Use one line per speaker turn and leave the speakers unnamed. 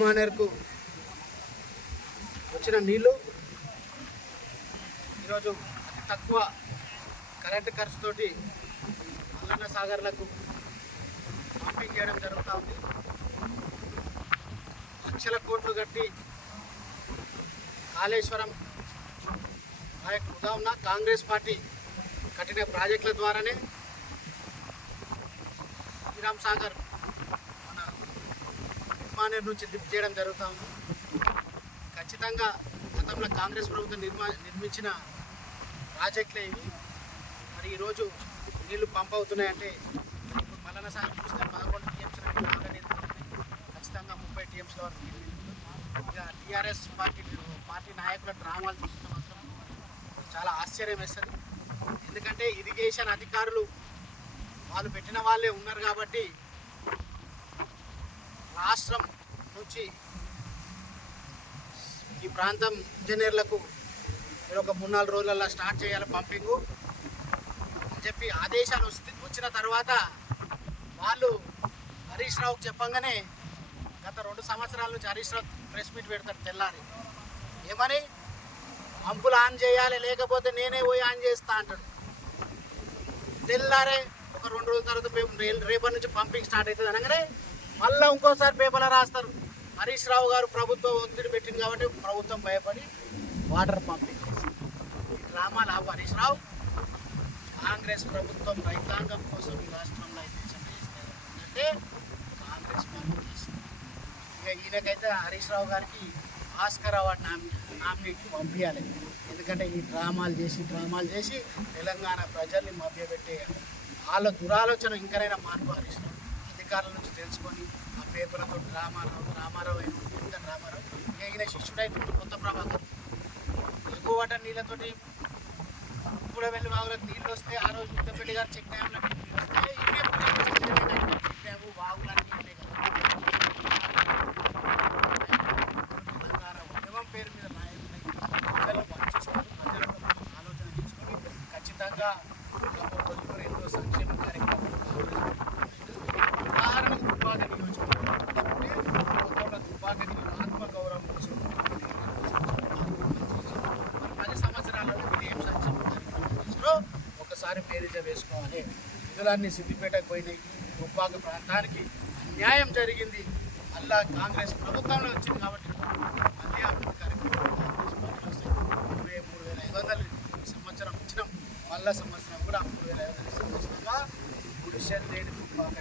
మానేర్కు వచ్చిన నీళ్ళు ఈరోజు అతి తక్కువ కరెంటు ఖర్చుతోటి మల్లన్న సాగర్లకు పంపింగ్ చేయడం జరుగుతూ ఉంది. లక్షల కోట్లు కట్టి కాళేశ్వరం ప్రాజెక్టు యొక్క ఉన్న కాంగ్రెస్ పార్టీ కట్టిన ప్రాజెక్టుల ద్వారానే శ్రీరామ్ సాగర్ నిర్మాణం నుంచి లిఫ్ట్ చేయడం జరుగుతూ ఉంది. ఖచ్చితంగా గతంలో కాంగ్రెస్ ప్రభుత్వం నిర్మా నిర్మించిన ప్రాజెక్టులే ఇవి. మరి ఈరోజు నీళ్ళు పంప్ అవుతున్నాయంటే ఇప్పుడు మల్లన్న సాగర్ చూస్తే పదకొండు టీఎంసీ ఆల్రెడీ ఖచ్చితంగా ముప్పై టీఎంసీ వరకు ఇంకా ఇక టీఆర్ఎస్ పార్టీ పార్టీ నాయకుల డ్రామాలు చూస్తుంటే మాత్రం చాలా ఆశ్చర్యం వేస్తుంది. ఎందుకంటే ఇరిగేషన్ అధికారులు వాళ్ళు పెట్టిన వాళ్ళే ఉన్నారు కాబట్టి రాష్ట్రం వచ్చి ఈ ప్రాంతం ఇంజనీర్లకు మీరు ఒక మూడు నాలుగు రోజులలో స్టార్ట్ చేయాలి పంపింగు అని చెప్పి ఆదేశాలు వస్తే వచ్చిన తర్వాత వాళ్ళు హరీష్ రావుకి చెప్పంగానే గత రెండు సంవత్సరాల నుంచి హరీష్ రావు ప్రెస్ మీట్ పెడతాడు తెల్లారి. ఏమని? పంపులు ఆన్ చేయాలి లేకపోతే నేనే పోయి ఆన్ చేస్తా అంటాడు. తెల్లారే ఒక రెండు రోజుల తర్వాత మేము రేపటి నుంచి పంపింగ్ స్టార్ట్ అవుతుంది అనగానే మళ్ళీ ఇంకోసారి పేపర్లో రాస్తారు. హరీష్ రావు గారు ప్రభుత్వం ఒత్తిడి పెట్టింది కాబట్టి ప్రభుత్వం భయపడి వాటర్ పంపింగ్ చేసింది. ఈ హరీష్ రావు. కాంగ్రెస్ ప్రభుత్వం రైతాంగం కోసం ఈ రాష్ట్రంలో అయితే అంటే కాంగ్రెస్ పార్టీ చేసింది. ఇక ఈయనకైతే హరీష్ రావు గారికి ఆస్కర్ అవార్డు నామినే నామినేట్ పంపించాలి. ఎందుకంటే ఈ డ్రామాలు చేసి డ్రామాలు చేసి తెలంగాణ ప్రజల్ని మభ్యపెట్టే వాళ్ళ దురాలోచన ఇంకనైనా మార్పు హరీష్ రావు అధికారుల నుంచి తెలుసుకొని ఆ పేపర్లతో డ్రామారావు డ్రామారావు అయిన ఎంత డ్రామారావు ఇక ఈయన శిష్యుడైతే కొత్త ప్రభాకర్. ఎక్కువ వాటర్ నీళ్ళతోటి కూడా వెళ్ళి వాగులకు నీళ్ళు వస్తే ఆ రోజు ముద్దపల్లి గారు చెక్ డ్యామ్లో చెక్ డ్యాము వాగులన్నీ ఉద్యమం పేరు మీద ప్రజలు ఆలోచన తీసుకొని ఖచ్చితంగా ఆత్మగౌరవం కోసం పది సంవత్సరాలలో మీరు ఒకసారి పేరిజ వేసుకోవాలి నిధులన్నీ సిద్దిపేటకు పోయినాయి దుబ్బాక ప్రాంతానికి అన్యాయం జరిగింది. మళ్ళా కాంగ్రెస్ ప్రభుత్వంలో వచ్చింది కాబట్టి మళ్ళీ అభివృద్ధి కార్యక్రమాలు ఇరవై మూడు వేల ఐదు వందలు సంవత్సరం ఇచ్చినాం మళ్ళా సంవత్సరం కూడా మూడు వేల ఐదు వందలు సంవత్సరంగా గుడిసెల్ లేని దుబ్బాక